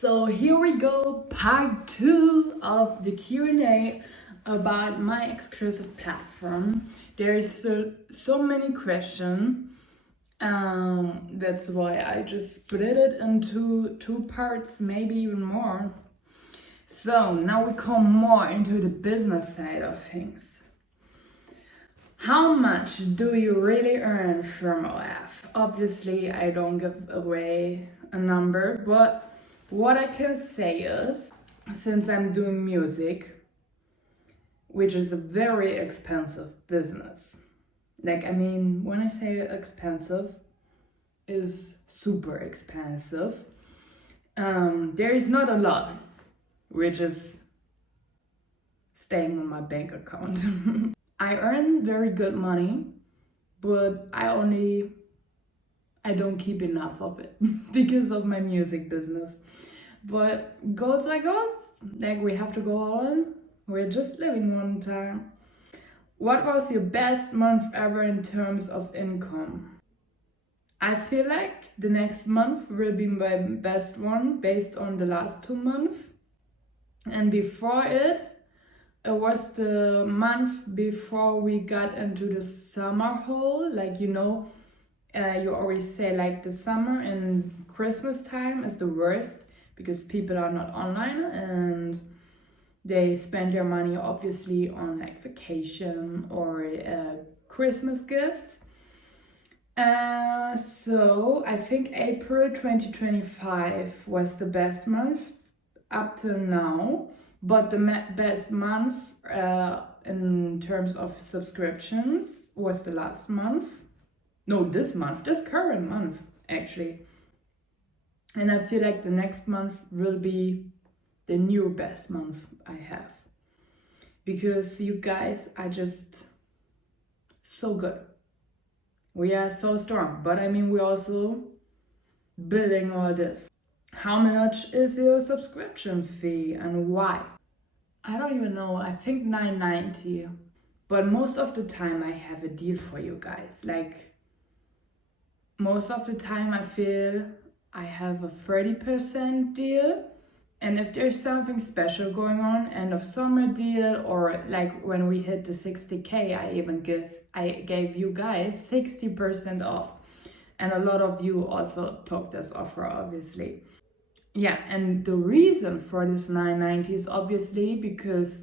So here we go, part 2 of the Q&A about my exclusive platform. There is so many questions. That's why I just split it into 2 parts, maybe even more. So now we come more into the business side of things. How much do you really earn from OF? Obviously, I don't give away a number, but what I can say is, since I'm doing music, which is a very expensive business, when I say expensive, is super expensive. There is not a lot, which is staying on my bank account. I earn very good money, but I don't keep enough of it because of my music business. But goals are goals. We have to go all in. We're just living one time. What was your best month ever in terms of income? I feel like the next month will be my best one based on the last 2 months. And before it was the month before we got into the summer hole. You always say the summer and Christmas time is the worst because people are not online and they spend their money obviously on vacation or Christmas gifts. So I think April 2025 was the best month up till now, but the best month in terms of subscriptions was the last month. No, this current month actually. And I feel like the next month will be the new best month I have. Because you guys are just so good. We are so strong, but we're also building all this. How much is your subscription fee and why? I don't even know, I think $9.90. But most of the time I have a deal for you guys. Most of the time I feel I have a 30% deal. And if there's something special going on, end of summer deal, or when we hit the 60K, I gave you guys 60% off. And a lot of you also took this offer, obviously. Yeah, and the reason for this $9.90 is obviously because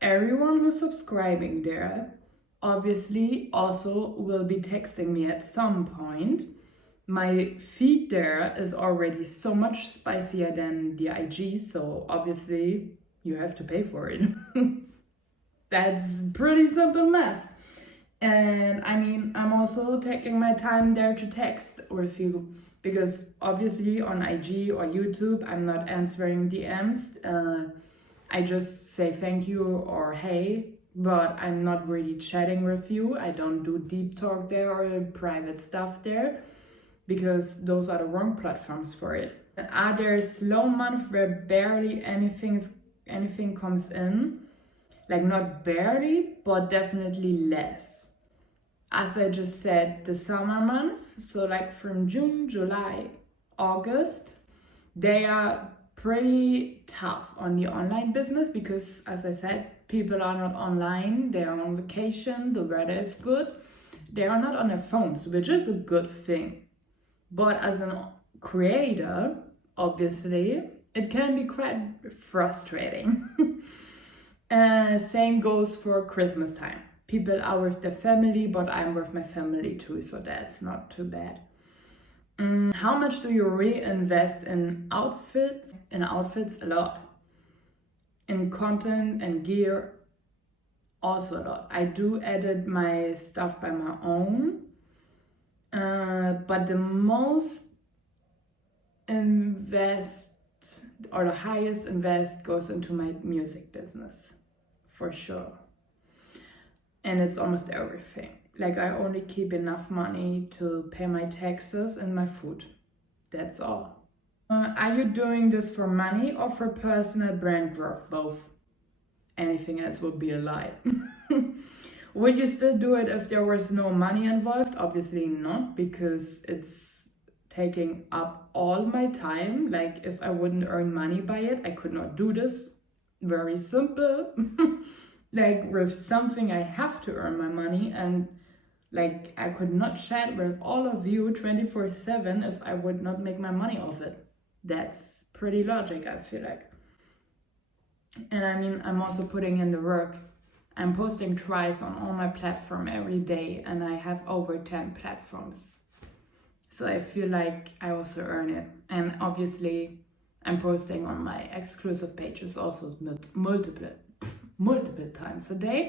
everyone who's subscribing there obviously also will be texting me at some point. My feed there is already so much spicier than the IG, so obviously you have to pay for it. That's pretty simple math. And I'm also taking my time there to text with you, because obviously on IG or YouTube I'm not answering DMs. I just say thank you or hey, but I'm not really chatting with you. I don't do deep talk there or private stuff there, because those are the wrong platforms for it. Are there slow months where barely anything comes in? Not barely, but definitely less. As I just said, the summer month, so from June, July, August, they are pretty tough on the online business because, as I said, people are not online, they are on vacation, the weather is good, they are not on their phones, which is a good thing. But as a creator, obviously, it can be quite frustrating. Same goes for Christmas time. People are with their family, but I'm with my family too, so that's not too bad. How much do you reinvest in outfits? In outfits, a lot. In content and gear, also a lot. I do edit my stuff by my own, but the most invest, or the highest invest, goes into my music business, for sure. And it's almost everything. I only keep enough money to pay my taxes and my food. That's all. Are you doing this for money or for personal brand growth? Both. Anything else would be a lie. Would you still do it if there was no money involved? Obviously not, because it's taking up all my time. Like if I wouldn't earn money by it, I could not do this. Very simple. Like with something I have to earn my money, and like I could not chat with all of you 24/7 if I would not make my money off it. That's pretty logic, I feel like. And I mean, I'm also putting in the work. I'm posting twice on all my platform every day, and I have over 10 platforms. So I feel like I also earn it. And obviously I'm posting on my exclusive pages also multiple times a day,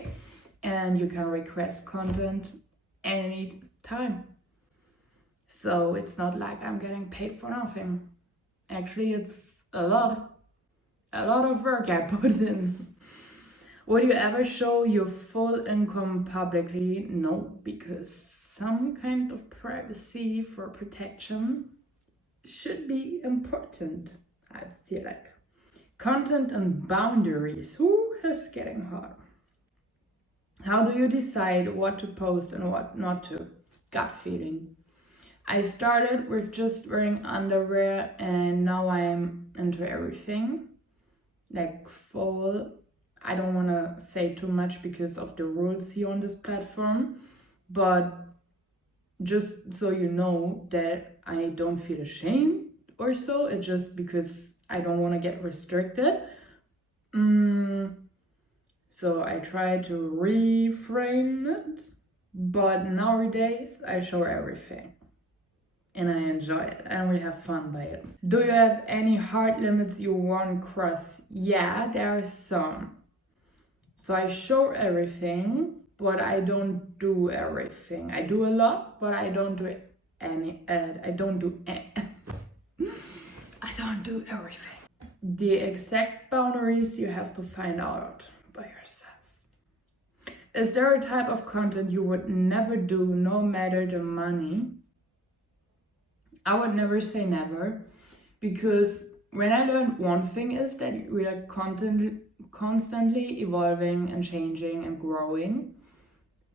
and you can request content any time. So it's not like I'm getting paid for nothing. Actually, it's a lot of work I put in. Would you ever show your full income publicly? No, because some kind of privacy for protection should be important, I feel like. Content and boundaries. Ooh, it's getting hard. How do you decide what to post and what not to? Gut feeling. I started with just wearing underwear, and now I'm into everything. Like full. I don't want to say too much because of the rules here on this platform, but just so you know that I don't feel ashamed or so. It's just because I don't want to get restricted. So I try to reframe it, but nowadays I show everything. And I enjoy it, and we have fun by it. Do you have any hard limits you won't cross? Yeah, there are some. So I show everything, but I don't do everything. I do a lot, but I don't do I don't do everything. The exact boundaries you have to find out by yourself. Is there a type of content you would never do, no matter the money? I would never say never, because when I learned one thing is that we are constantly evolving and changing and growing.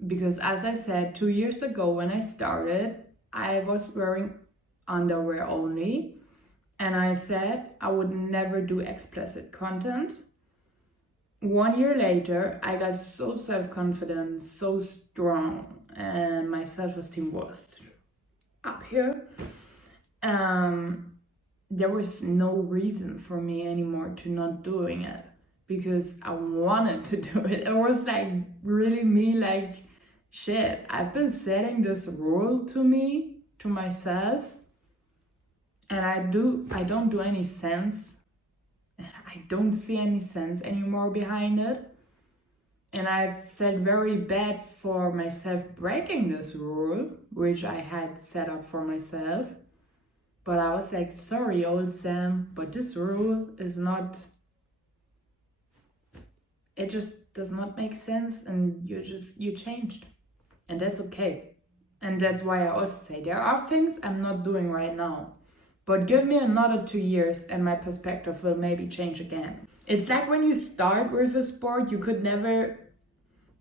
Because as I said, 2 years ago when I started, I was wearing underwear only, and I said I would never do explicit content. 1 year later, I got so self-confident, so strong, and my self-esteem was up here. There was no reason for me anymore to not doing it, because I wanted to do it. It was like really me, like, shit, I've been setting this rule to myself, and I don't do any sense. I don't see any sense anymore behind it. And I felt very bad for myself breaking this rule, which I had set up for myself. But I was like, sorry, old Sam, but this rule is not, it just does not make sense, and you changed. And that's okay. And that's why I also say there are things I'm not doing right now. But give me another 2 years and my perspective will maybe change again. It's like when you start with a sport, you could never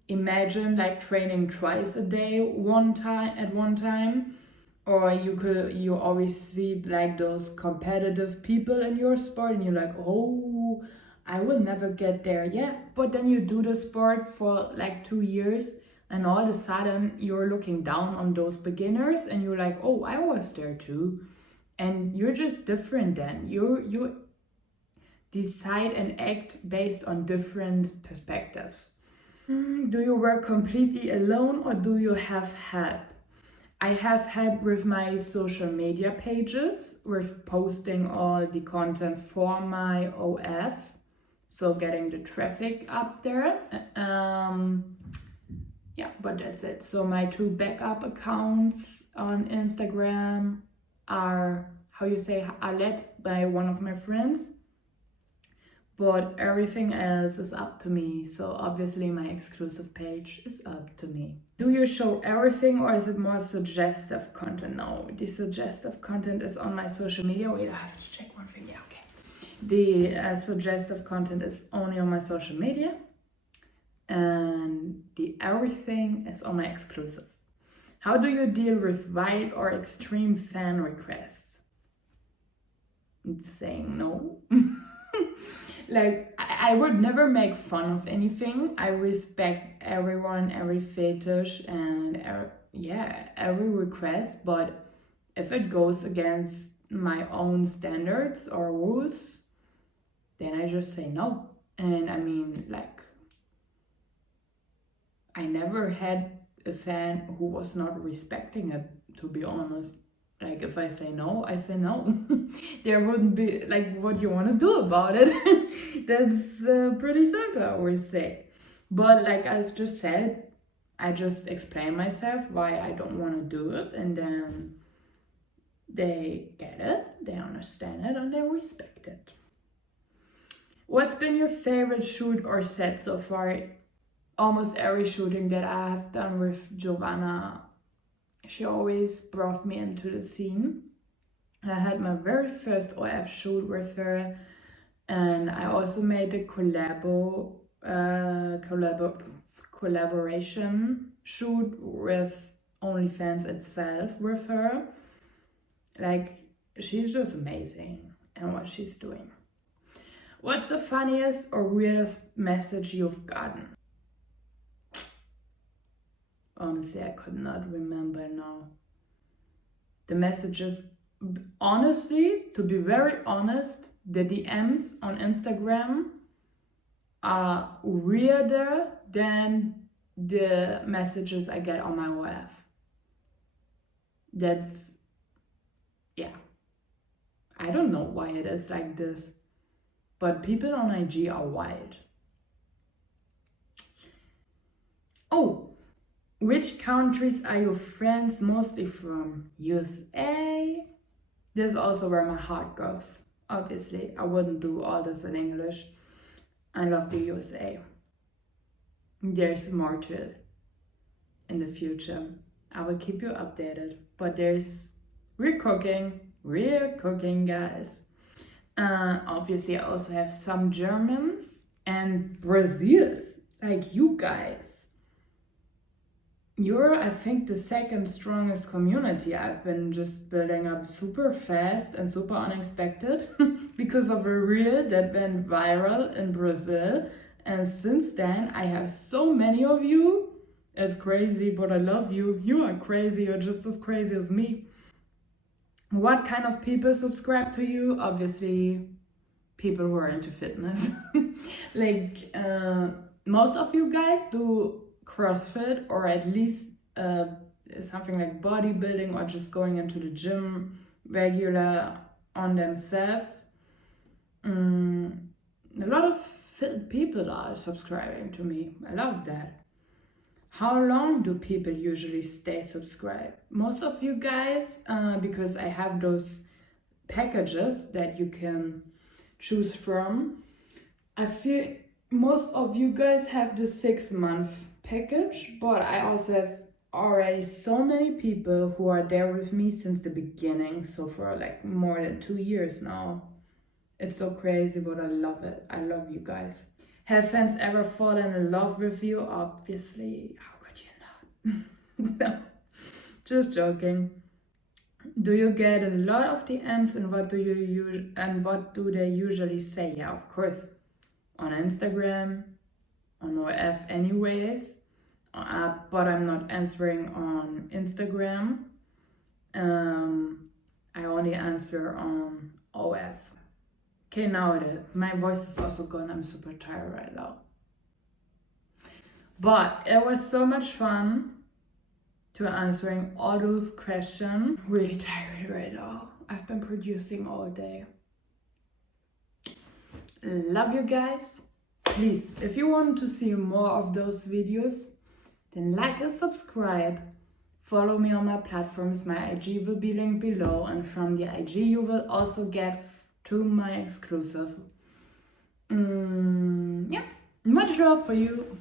imagine like training twice a day at one time. Or you always see like those competitive people in your sport and you're like, oh, I will never get there. Yeah, but then you do the sport for like 2 years and all of a sudden you're looking down on those beginners and you're like, oh, I was there too. And you're just different then. You decide and act based on different perspectives. Do you work completely alone or do you have help? I have help with my social media pages, with posting all the content for my OF, so getting the traffic up there. Yeah, but that's it. So my 2 backup accounts on Instagram are, are led by one of my friends. But everything else is up to me. So obviously my exclusive page is up to me. Do you show everything or is it more suggestive content? No, the suggestive content is on my social media. Wait, I have to check one thing. Yeah, okay. The suggestive content is only on my social media. And the everything is on my exclusive. How do you deal with wide or extreme fan requests? It's saying no. Like, I would never make fun of anything. I respect everyone, every fetish, and every request. But if it goes against my own standards or rules, then I just say no. And I mean, like, I never had a fan who was not respecting it, to be honest. Like, if I say no, I say no. There wouldn't be, like, what you want to do about it. That's pretty simple, I always say. But like I just said, I just explain myself why I don't want to do it, and then they get it, they understand it, and they respect it. What's been your favorite shoot or set so far? Almost every shooting that I have done with Giovanna, she always brought me into the scene. I had my very first OF shoot with her, and I also made a collaboration shoot with OnlyFans itself with her. Like, she's just amazing in what she's doing. What's the funniest or weirdest message you've gotten? Honestly, I could not remember now. The messages, honestly, to be very honest, the DMs on Instagram are weirder than the messages I get on my OF. That's, yeah. I don't know why it is like this, but people on IG are wild. Oh, which countries are your friends mostly from? USA? This is also where my heart goes. Obviously, I wouldn't do all this in English. I love the USA. There's more to it in the future. I will keep you updated. But we're cooking, guys. Obviously, I also have some Germans and Brazils, like you guys. You're, I think, the second strongest community. I've been just building up super fast and super unexpected because of a reel that went viral in Brazil. And since then, I have so many of you. It's crazy, but I love you. You are crazy. You're just as crazy as me. What kind of people subscribe to you? Obviously, people who are into fitness. Like, most of you guys do CrossFit, or at least something like bodybuilding, or just going into the gym regular on themselves. A lot of fit people are subscribing to me. I love that. How long do people usually stay subscribed? Most of you guys, because I have those packages that you can choose from, I feel most of you guys have the 6-month package, but I also have already so many people who are there with me since the beginning, so for like more than 2 years now. It's so crazy, but I love it. I love you guys. Have fans ever fallen in love with you? Obviously. How could you not? No, just joking. Do you get a lot of DMs, and what do they usually say? Yeah, of course. On Instagram, on OF anyways, but I'm not answering on Instagram. I only answer on OF. Okay, now my voice is also gone. I'm super tired right now. But it was so much fun to answering all those questions. Really tired right now. I've been producing all day. Love you guys. Please, if you want to see more of those videos, then like and subscribe. Follow me on my platforms. My IG will be linked below, and from the IG you will also get to my exclusive. Yeah, much love for you.